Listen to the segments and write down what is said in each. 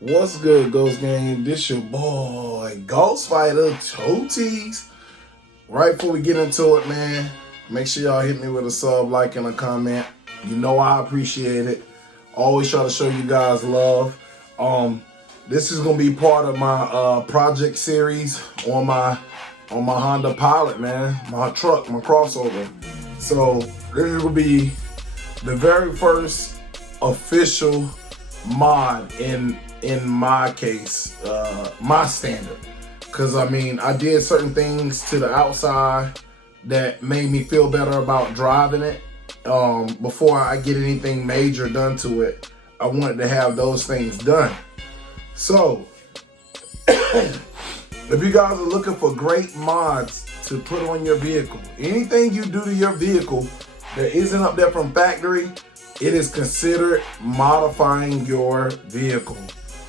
What's good, Ghost Gang? This your boy, Ghost Fighter Toties. Right before we get into it, man, make sure y'all hit me with a sub, like, and a comment. You know I appreciate it. Always try to show you guys love. This is gonna be part of my project series on my Honda Pilot, man. My truck, my crossover. So this will be the very first official mod in my case, my standard. Cause I mean, I did certain things to the outside that made me feel better about driving it. Before I get anything major done to it, I wanted to have those things done. So, if you guys are looking for great mods to put on your vehicle, anything you do to your vehicle that isn't up there from factory, it is considered modifying your vehicle.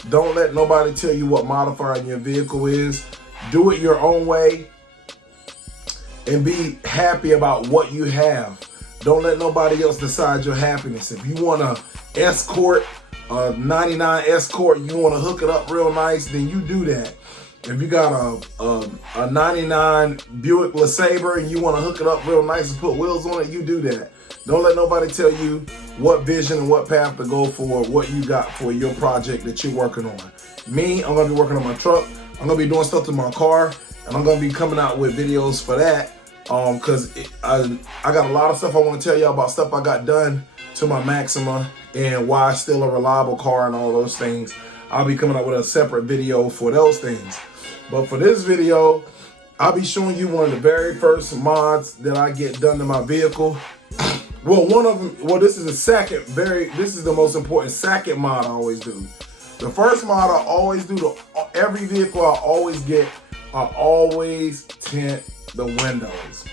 Don't let nobody tell you what modifying your vehicle is. Do it your own way and be happy about what you have. Don't let nobody else decide your happiness. If you want a Escort, a 99 Escort, you want to hook it up real nice, then you do that. If you got a 99 Buick LeSabre and you want to hook it up real nice and put wheels on it, you do that. Don't let nobody tell you what vision and what path to go for, what you got for your project that you're working on. Me, I'm going to be working on my truck. I'm going to be doing stuff to my car, and I'm going to be coming out with videos for that. Because I got a lot of stuff I want to tell y'all about, stuff I got done to my Maxima and why it's still a reliable car and all those things. I'll be coming out with a separate video for those things. But for this video, I'll be showing you one of the very first mods that I get done to my vehicle. Well, one of them, well, this is the second, this is the most important second mod I always do. The first mod I always do to every vehicle I always get, I always tint the windows.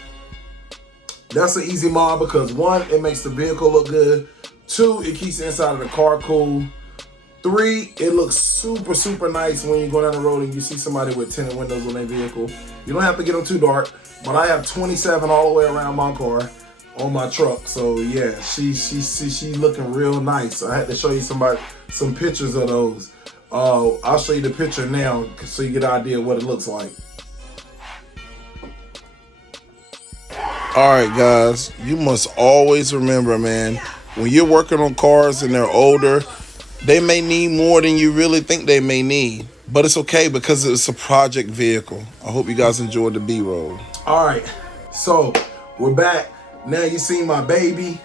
That's an easy mod because one, it makes the vehicle look good. Two, it keeps the inside of the car cool. Three, it looks super, super nice when you go down the road and you see somebody with tinted windows on their vehicle. You don't have to get them too dark, but I have 27 all the way around my car on my truck. So yeah, she looking real nice. I had to show you some pictures of those. I'll show you the picture now so you get an idea of what it looks like. All right, guys, you must always remember, man, when you're working on cars and they're older, they may need more than you really think they may need, but it's okay because it's a project vehicle. I hope you guys enjoyed the B-roll. All right, so we're back. Now you see my baby,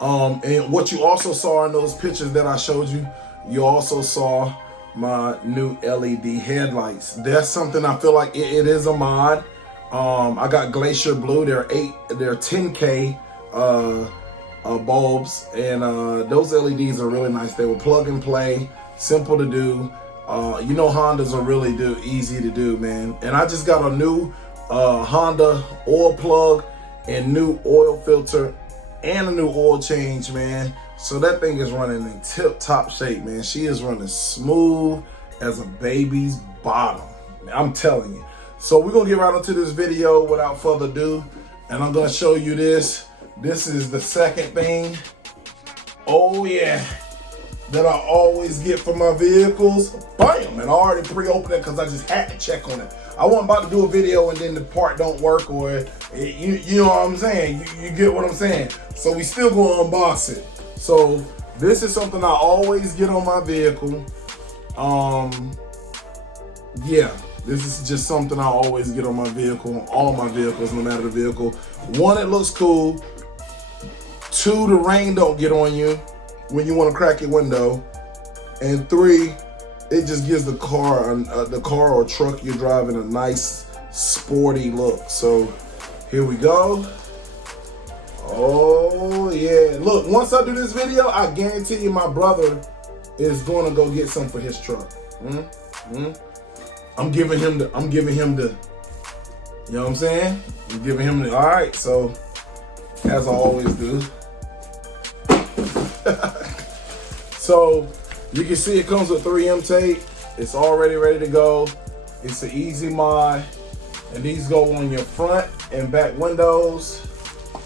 and what you also saw in those pictures that I showed you, you also saw my new LED headlights. That's something I feel like it is a mod. I got Glacier Blue. They're 10K bulbs, and those LEDs are really nice. They were plug and play, simple to do. You know Hondas are really easy to do, man. And I just got a new Honda oil plug and new oil filter and a new oil change, man. So that thing is running in tip-top shape, man. She is running smooth as a baby's bottom. I'm telling you. So we're gonna get right into this video without further ado, and I'm gonna show you this. This is the second thing, oh yeah, that I always get for my vehicles. Bam! And I already pre-opened it because I just had to check on it. I wasn't about to do a video and then the part don't work, or you know what I'm saying? You get what I'm saying? So we still gonna unbox it. So this is something I always get on my vehicle. Yeah. This is just something I always get on my vehicle, on all my vehicles, no matter the vehicle. One, it looks cool. Two, the rain don't get on you when you want to crack your window. And three, it just gives the car or truck you're driving a nice, sporty look. So here we go. Oh yeah! Look, once I do this video, I guarantee you my brother is going to go get some for his truck. I'm giving him the, you know what I'm saying? I'm giving him the, all right, so, as I always do. So, you can see it comes with 3M tape. It's already ready to go. It's an easy mod. And these go on your front and back windows.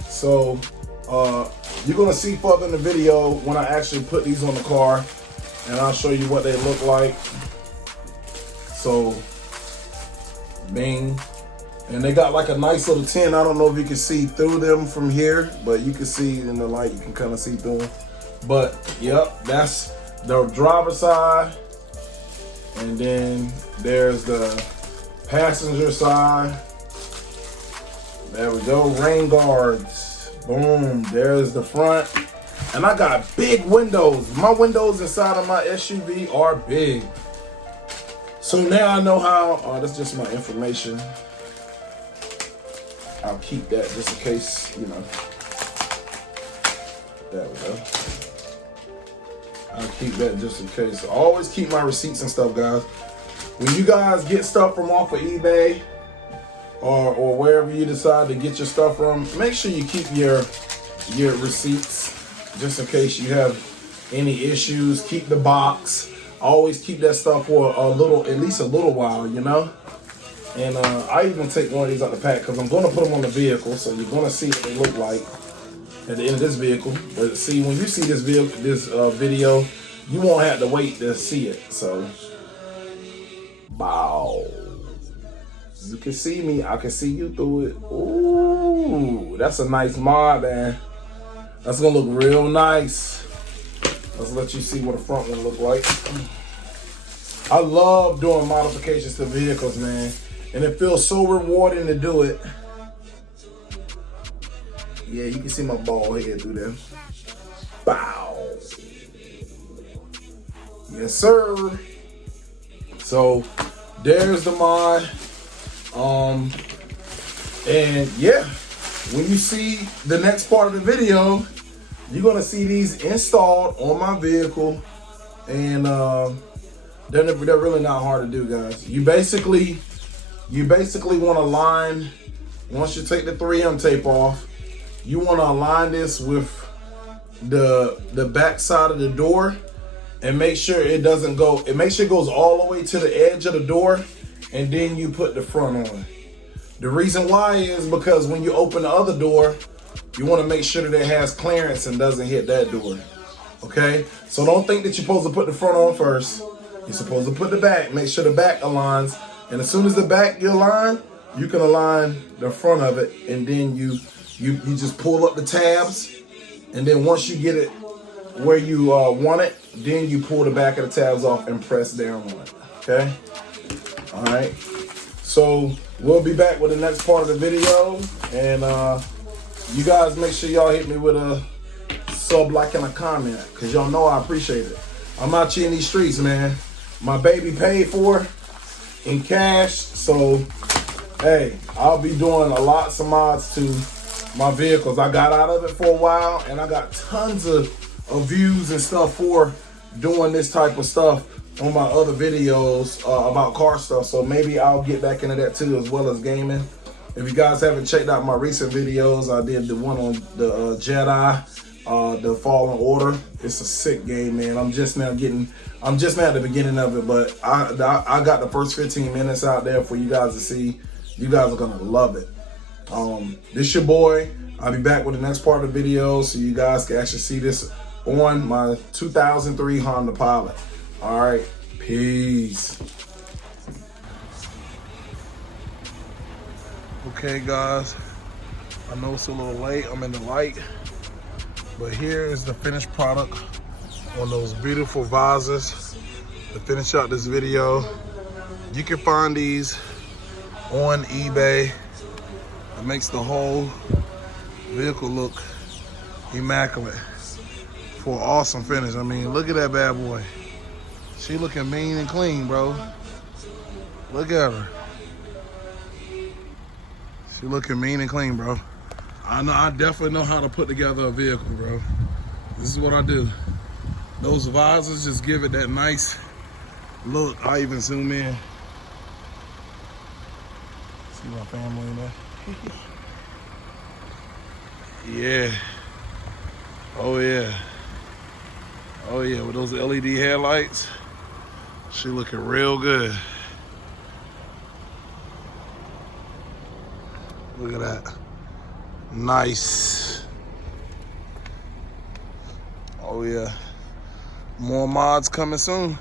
So, you're gonna see further in the video when I actually put these on the car. and I'll show you what they look like. So, bing. And they got like a nice little tint. I don't know if you can see through them from here, but you can see in the light, you can kind of see through them. But, yep, that's the driver's side. And then there's the passenger side. There we go, rain guards. Boom, there's the front. And I got big windows. My windows inside of my SUV are big. So now I know how, that's just my information. I'll keep that just in case, you know. There we go. I'll keep that just in case. I always keep my receipts and stuff, guys. When you guys get stuff from off of eBay or wherever you decide to get your stuff from, make sure you keep your receipts just in case you have any issues. Keep the box. Always keep that stuff for at least a little while, you know. And I even take one of these out the pack because I'm going to put them on the vehicle, so you're going to see what they look like at the end of this vehicle. But see, when you see this video, you won't have to wait to see it. So, bow. You can see me. I can see you through it. Ooh, that's a nice mod, man. That's going to look real nice. Let's let you see what the front one look like. I love doing modifications to vehicles, man. And it feels so rewarding to do it. Yeah, you can see my bald head through there. Bow. Yes, sir. So there's the mod. And yeah, when you see the next part of the video, you're gonna see these installed on my vehicle, and they're really not hard to do, guys. You basically want to line, once you take the 3M tape off, you want to align this with the back side of the door and make sure it doesn't go, make sure it goes all the way to the edge of the door, and then you put the front on. The reason why is because when you open the other door, you want to make sure that it has clearance and doesn't hit that door. Okay? So don't think that you're supposed to put the front on first. You're supposed to put the back, make sure the back aligns. And as soon as the back you align, you can align the front of it, and then you just pull up the tabs, and then once you get it where you want it, then you pull the back of the tabs off and press down on it. Okay? All right. So we'll be back with the next part of the video, and you guys make sure y'all hit me with a sub, like, and a comment, because y'all know I appreciate it. I'm out here in these streets, man. My baby paid for in cash, so hey, I'll be doing a lot of mods to my vehicles. I got out of it for a while, and I got tons of views and stuff for doing this type of stuff on my other videos about car stuff. So maybe I'll get back into that too, as well as gaming. If you guys haven't checked out my recent videos, I did the one on the Jedi, the Fallen Order. It's a sick game, man. I'm just now at the beginning of it, but I got the first 15 minutes out there for you guys to see. You guys are gonna love it. This your boy. I'll be back with the next part of the video, so you guys can actually see this on my 2003 Honda Pilot. All right, peace. Okay, guys, I know it's a little late. I'm in the light, but here is the finished product on those beautiful visors to finish out this video. You can find these on eBay. It makes the whole vehicle look immaculate for an awesome finish. I mean, look at that bad boy. She looking mean and clean, bro. Look at her. She looking mean and clean, bro. I definitely know how to put together a vehicle, bro. This is what I do. Those visors just give it that nice look. I even zoom in. See my family in there. Yeah. Oh yeah. Oh yeah, with those LED headlights, she looking real good. Look at that. Nice. Oh yeah. More mods coming soon.